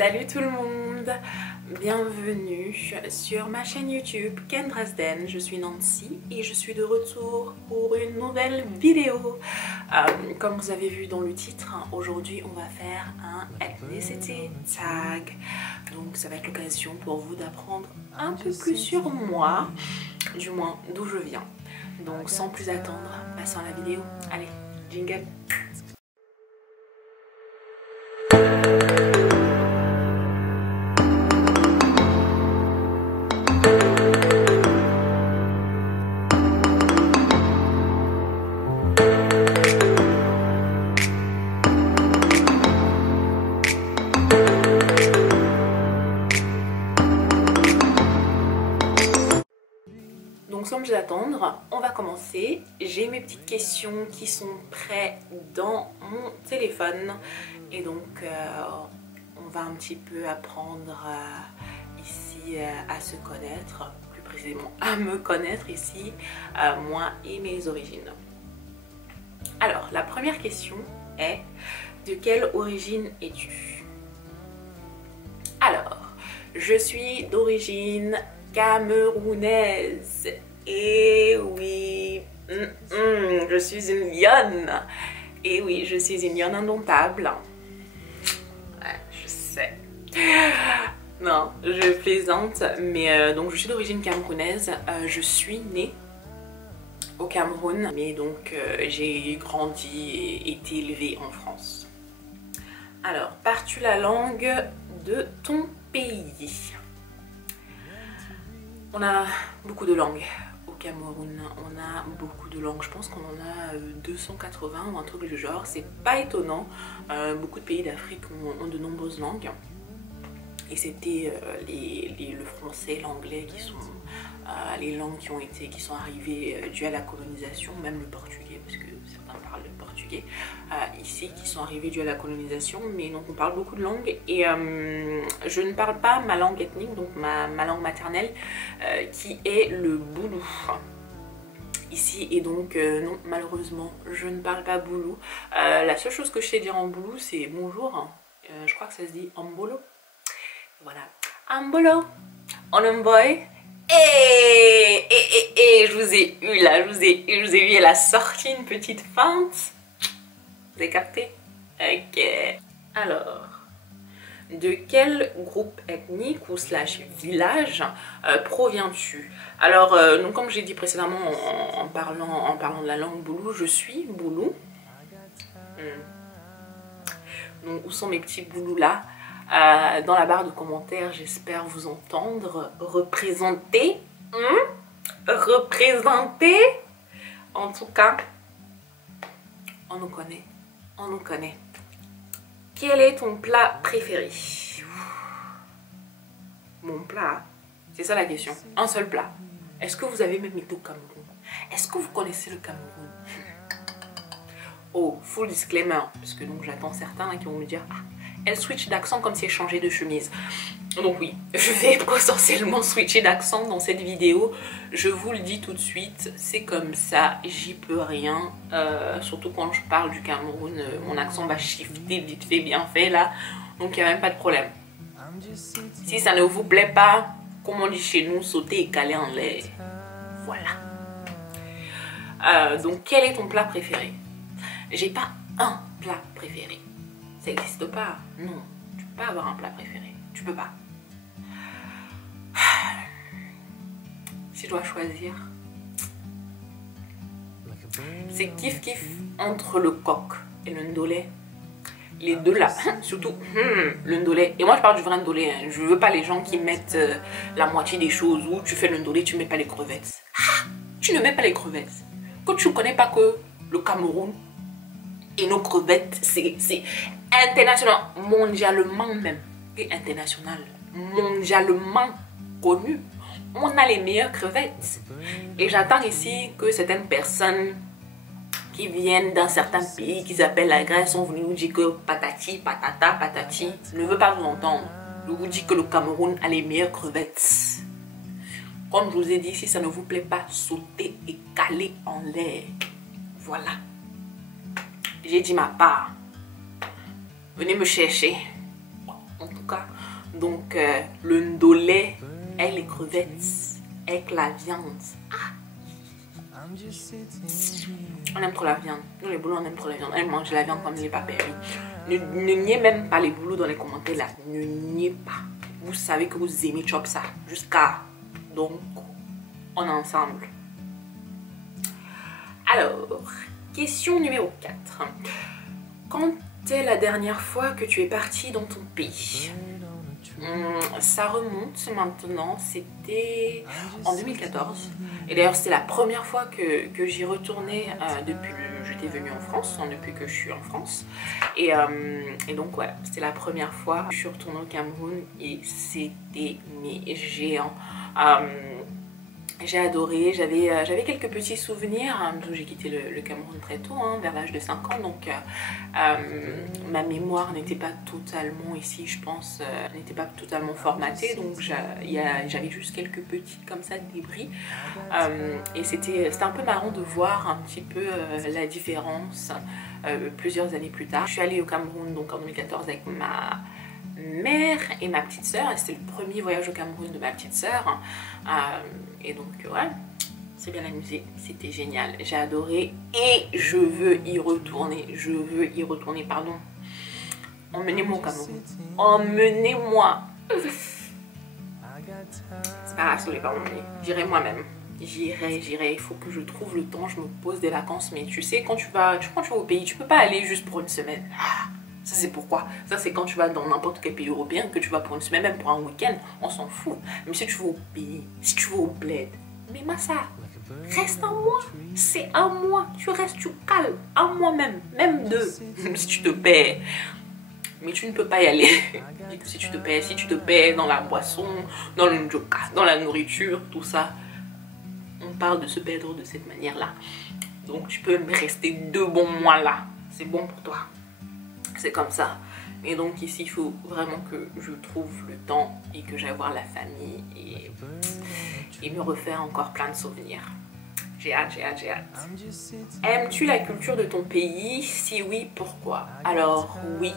Salut tout le monde, bienvenue sur ma chaîne YouTube Kendra's Den. Je suis Nancy et je suis de retour pour une nouvelle vidéo. Comme vous avez vu dans le titre, aujourd'hui on va faire un ethnicity tag. Donc ça va être l'occasion pour vous d'apprendre un peu plus sur moi, du moins d'où je viens. Donc sans plus attendre, passons à la vidéo. Allez, jingle. Donc sans plus attendre, on va commencer. J'ai mes petites questions qui sont prêtes dans mon téléphone. Et donc on va un petit peu apprendre ici à se connaître, plus précisément à me connaître ici, moi et mes origines. Alors la première question est: de quelle origine es-tu? Alors, je suis d'origine camerounaise. Et oui, je suis une lionne. Et oui, je suis une lionne indomptable. Ouais, je sais. Non, je plaisante, mais donc je suis d'origine camerounaise. Je suis née au Cameroun, mais donc j'ai grandi et été élevée en France. Alors, parles-tu la langue de ton pays? On a beaucoup de langues au Cameroun, on a beaucoup de langues, je pense qu'on en a 280 ou un truc du genre, c'est pas étonnant. Beaucoup de pays d'Afrique ont de nombreuses langues. Et c'était le français, l'anglais qui sont les langues qui sont arrivées dû à la colonisation, même le portugais, parce que certains parlent le portugais ici, qui sont arrivés dû à la colonisation. Mais donc on parle beaucoup de langues et je ne parle pas ma langue ethnique, donc ma langue maternelle, qui est le boulou ici. Et donc non, malheureusement je ne parle pas boulou. La seule chose que je sais dire en boulou, c'est bonjour. Je crois que ça se dit ambolo. Voilà, ambolo, on un boy. Et je vous ai eu là, je vous ai eu, elle a sorti une petite feinte. Vous avez capté? Ok. Alors, de quel groupe ethnique ou slash village proviens-tu? Alors, donc comme j'ai dit précédemment en parlant de la langue boulou, je suis boulou. Donc où sont mes petits boulous là? Dans la barre de commentaires, j'espère vous entendre représenter. Représenter. En tout cas, on nous connaît. On nous connaît. Quel est ton plat préféré? Mon plat, c'est ça la question. Un seul plat. Est-ce que vous avez même été au Cameroun? Est-ce que vous connaissez le Cameroun? Oh, full disclaimer, parce que donc j'attends certains qui vont me dire: ah, elle switch d'accent comme si elle changeait de chemise. Donc oui, je vais potentiellement switcher d'accent dans cette vidéo. Je vous le dis tout de suite, c'est comme ça, j'y peux rien. Surtout quand je parle du Cameroun, mon accent va shifter vite fait, bien fait là. Donc il n'y a même pas de problème. Si ça ne vous plaît pas, comme on dit chez nous, sauter et caler en l'air. Voilà. Donc quel est ton plat préféré? J'ai pas un plat préféré. Ça n'existe pas. Non, tu peux pas avoir un plat préféré. Tu peux pas. Si je dois choisir, c'est kiff entre le coq et le ndolé. Les deux là, surtout le ndolé. Et moi je parle du vrai ndolé. Hein. Je veux pas les gens qui mettent la moitié des choses. Où tu fais le ndolé, tu mets pas les crevettes. Ah, tu ne mets pas les crevettes. Quand tu connais pas que le Cameroun et nos crevettes, c'est international, mondialement même, et international, mondialement connu. On a les meilleures crevettes. Et j'attends ici que certaines personnes qui viennent dans certains pays qui s'appellent la Grèce sont venues nous dire que patati, patata, patati. Je ne veux pas vous entendre. Je vous dis que le Cameroun a les meilleures crevettes. Comme je vous ai dit, si ça ne vous plaît pas, sautez et calez en l'air. Voilà. J'ai dit ma part. Venez me chercher. En tout cas, Donc le ndolé et les crevettes avec la viande. On aime trop la viande. Nous les boulots on aime trop la viande. On aime manger la viande comme les papers. Ne niez même pas les boulots dans les commentaires là. Ne niez pas. Vous savez que vous aimez chop ça. Jusqu'à... Donc on est ensemble. Alors, question numéro 4. Quand est la dernière fois que tu es parti dans ton pays? Ça remonte maintenant, c'était en 2014. Et d'ailleurs, c'était la première fois que j'y retournais depuis que j'étais venue en France, depuis que je suis en France. Et donc, ouais, c'était la première fois que je suis retournée au Cameroun et c'était géant. J'ai adoré, j'avais quelques petits souvenirs, j'ai quitté le Cameroun très tôt, vers l'âge de 5 ans, donc ma mémoire n'était pas totalement ici, je pense, n'était pas totalement formatée, donc j'avais juste quelques petits comme ça débris, et c'était un peu marrant de voir un petit peu la différence plusieurs années plus tard. Je suis allée au Cameroun donc en 2014 avec ma mère et ma petite sœur, et c'était le premier voyage au Cameroun de ma petite sœur, et donc ouais, c'est bien amusé, c'était génial, j'ai adoré et je veux y retourner, pardon. Emmenez-moi au Cameroun, emmenez-moi. C'est pas grave si vous voulez pas m'emmener, j'irai moi-même. J'irai, il faut que je trouve le temps, je me pose des vacances, mais tu sais, quand tu vas au pays, tu peux pas aller juste pour une semaine. Ça c'est pourquoi. Ça c'est quand tu vas dans n'importe quel pays européen, que tu vas pour une semaine, même pour un week-end, on s'en fout. Mais si tu vas au pays, si tu vas au bled, mais Massa, reste un mois. C'est un mois. Tu restes, tu calmes. Un mois même 2. Si tu te paies. Mais tu ne peux pas y aller. Si tu te paies dans la boisson, dans le njoka, dans la nourriture, tout ça. On parle de se perdre de cette manière-là. Donc tu peux rester 2 bons mois là. C'est bon pour toi. C'est comme ça. Et donc ici, il faut vraiment que je trouve le temps et que j'aille voir la famille et me refaire encore plein de souvenirs. J'ai hâte. Aimes-tu la culture de ton pays? Si oui, pourquoi? Alors oui,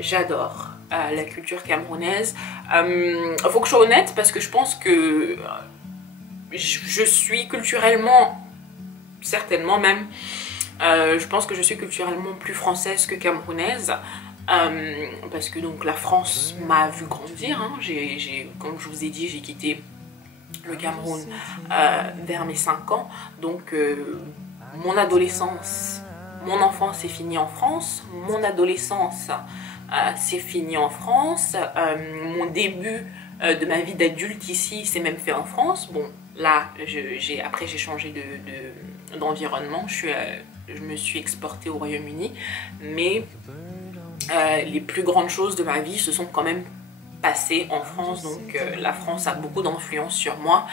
j'adore la culture camerounaise. Faut que je sois honnête parce que je pense que je suis culturellement, certainement même, je pense que je suis culturellement plus française que camerounaise, parce que donc la France m'a vu grandir, comme je vous ai dit, j'ai quitté le Cameroun vers mes 5 ans, donc mon adolescence, mon enfance est finie en France, mon adolescence c'est fini en France, mon début de ma vie d'adulte ici c'est même fait en France. Bon là après j'ai changé d'environnement, je me suis exportée au Royaume-Uni, mais les plus grandes choses de ma vie se sont quand même passées en France, donc la France a beaucoup d'influence sur moi,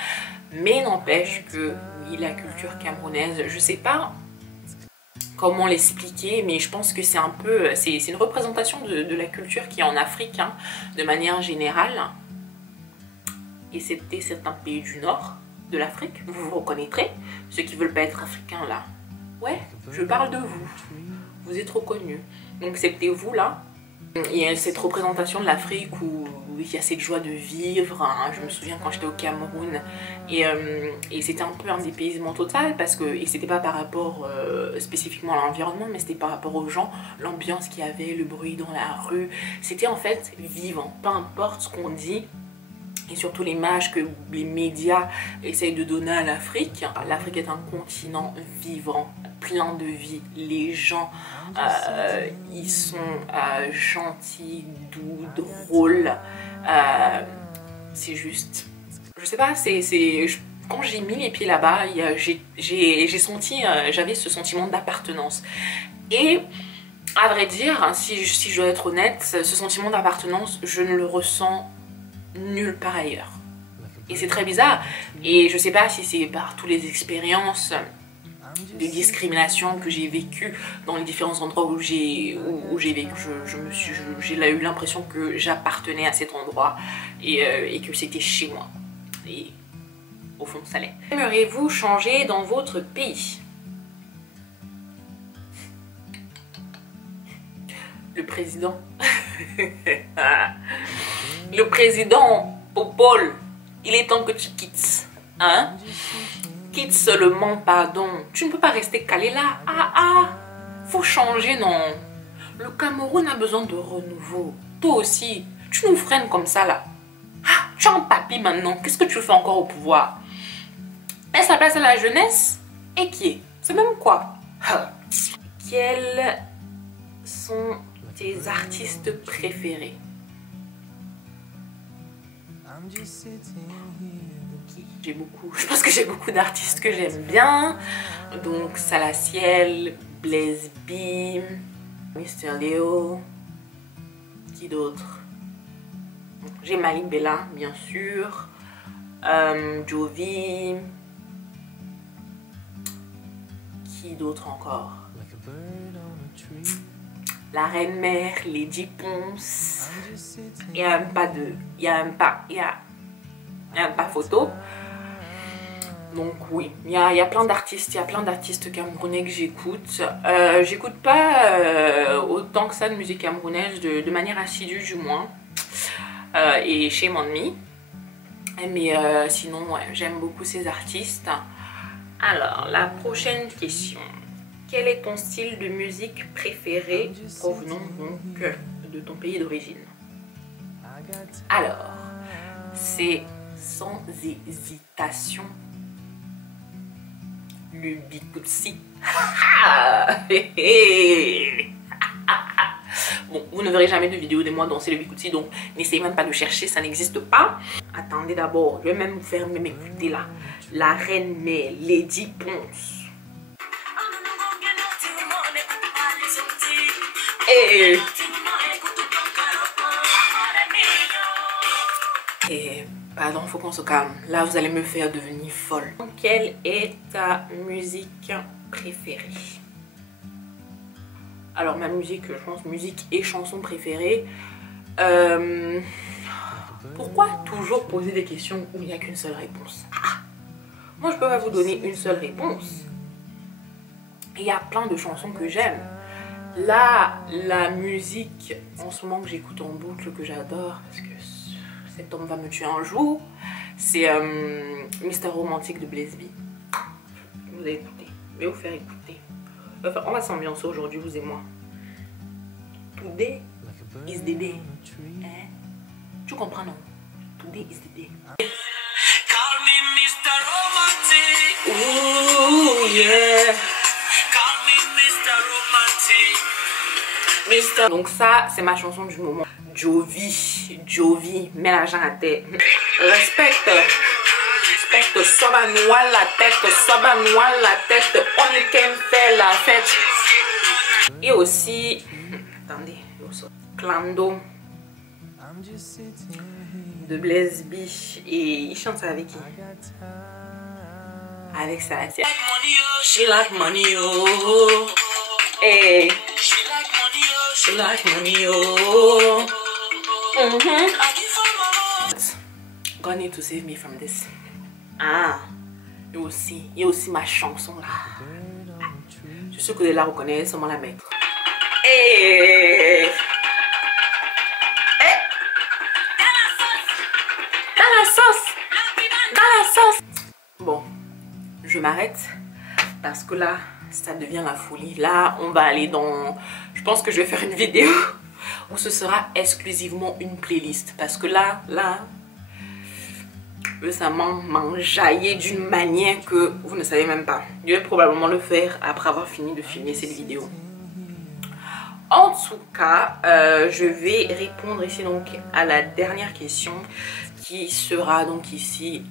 mais n'empêche que oui, la culture camerounaise, je sais pas comment l'expliquer, mais je pense que c'est un peu, c'est une représentation de la culture qui est en Afrique, de manière générale, et c'était certains pays du nord de l'Afrique, vous vous reconnaîtrez, ceux qui veulent pas être africains là. Ouais, je parle de vous. Vous êtes reconnus. Donc c'était vous là. Il y a cette représentation de l'Afrique où il y a cette joie de vivre. Je me souviens quand j'étais au Cameroun et c'était un peu un dépaysement total parce que, et c'était pas par rapport spécifiquement à l'environnement, mais c'était par rapport aux gens, l'ambiance qu'il y avait, le bruit dans la rue. C'était en fait vivant, peu importe ce qu'on dit. Et surtout l'image que les médias essayent de donner à l'Afrique. L'Afrique est un continent vivant, plein de vie. Les gens, ils sont gentils, doux, drôles. C'est juste... Je sais pas, quand j'ai mis les pieds là-bas, j'avais ce sentiment d'appartenance. Et à vrai dire, si je dois être honnête, ce sentiment d'appartenance, je ne le ressens nulle part ailleurs. Et c'est très bizarre. Et je sais pas si c'est par toutes les expériences de discrimination que j'ai vécues dans les différents endroits où j'ai vécu. J'ai eu l'impression que j'appartenais à cet endroit et que c'était chez moi. Et au fond, ça l'est. Aimeriez-vous changer dans votre pays? Le président. Le président Popol, il est temps que tu quittes. Hein? Quitte seulement, pardon. Tu ne peux pas rester calé là. Faut changer, non. Le Cameroun a besoin de renouveau. Toi aussi, tu nous freines comme ça là. Tu es en papy maintenant. Qu'est-ce que tu fais encore au pouvoir? Laisse la place à la jeunesse. Et qui est? C'est même quoi? Quels sont tes artistes préférés? Je pense que j'ai beaucoup d'artistes que j'aime bien. Donc Salaciel, Blaise B, Mr Léo. Qui d'autre? J'ai Malik Bella, bien sûr. Jovi. Qui d'autre encore? La Reine Mère, Lady Ponce. Il n'y a même pas de... Il y a même pas photo. Donc oui, il y a plein d'artistes. Il y a plein d'artistes camerounais que j'écoute. J'écoute pas autant que ça de musique camerounaise, de manière assidue du moins. Et shame on me. Mais sinon, ouais, j'aime beaucoup ces artistes. Alors, la prochaine question. Quel est ton style de musique préféré provenant donc de ton pays d'origine? Alors, c'est sans hésitation le Bikutsi. Bon, vous ne verrez jamais de vidéo de moi danser le Bikutsi, donc n'essayez même pas de chercher, ça n'existe pas. Attendez d'abord, je vais même vous faire même écouter là. La Reine Mère, Lady Ponce. Et pardon, faut qu'on se calme. Là, vous allez me faire devenir folle. Quelle est ta musique préférée? Alors, ma musique, je pense, musique et chanson préférée. Pourquoi toujours poser des questions où il n'y a qu'une seule réponse? Moi, je peux pas vous donner une seule réponse. Il y a plein de chansons que j'aime. Là, la musique en ce moment que j'écoute en boucle, que j'adore, parce que cet homme va me tuer un jour, c'est Mr Romantic de Blaise B. Vous allez écouter, je vais vous faire écouter. Enfin, on va s'ambiancer aujourd'hui, vous et moi. Today is the day. Hein? Tu comprends, non? Today is the day. Call me Mr. Romantic. Ooh, yeah. Call me Mr. Romantic. Donc ça, c'est ma chanson du moment. Jovi, mets l'argent à terre. Respecte, soba noir la tête, on est qu'aime faire la fête. Et aussi, attendez, Clando de Blaise B. Et il chante ça avec qui? Avec Salaciel. She like money, oh. Hey. She like money, oh. She like money, oh. I give her my heart. God need to save me from this. Il y a aussi ma chanson là. Je suis sûre que de la reconnaître, comment la mettre. Hey. Dans la sauce. Bon, je m'arrête parce que là, ça devient la folie. Là, on va aller dans... Je pense que je vais faire une vidéo où ce sera exclusivement une playlist. Parce que là, ça m'enjaillait d'une manière que vous ne savez même pas. Je vais probablement le faire après avoir fini de filmer cette vidéo. En tout cas, je vais répondre ici donc à la dernière question qui sera donc ici.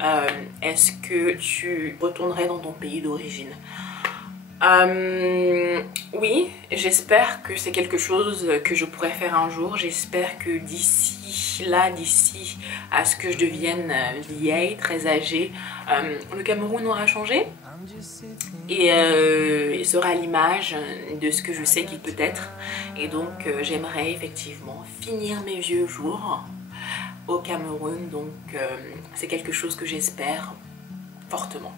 Est-ce que tu retournerais dans ton pays d'origine? Oui, j'espère que c'est quelque chose que je pourrais faire un jour. J'espère que d'ici à ce que je devienne vieille, très âgée, le Cameroun aura changé et sera à l'image de ce que je sais qu'il peut être. Et donc j'aimerais effectivement finir mes vieux jours au Cameroun. Donc c'est quelque chose que j'espère fortement.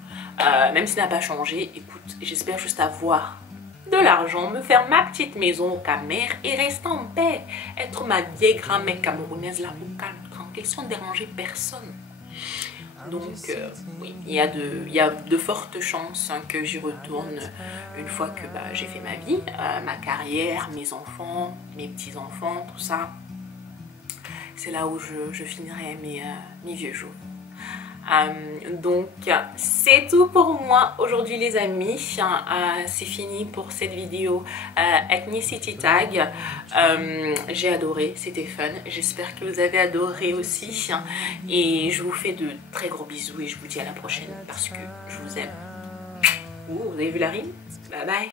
Même s'il n'a pas changé, écoute, j'espère juste avoir de l'argent, me faire ma petite maison au Camer et rester en paix. Être ma vieille grand-mère camerounaise là, au calme, tranquille. et sans déranger personne. Donc oui, il y a de fortes chances que j'y retourne une fois que j'ai fait ma vie, ma carrière, mes enfants, mes petits-enfants, tout ça. C'est là où je finirai mes vieux jours. Donc c'est tout pour moi aujourd'hui les amis. C'est fini pour cette vidéo Ethnicity Tag. J'ai adoré, c'était fun. J'espère que vous avez adoré aussi. Et je vous fais de très gros bisous et je vous dis à la prochaine parce que je vous aime. Ouh, vous avez vu la rime? Bye bye.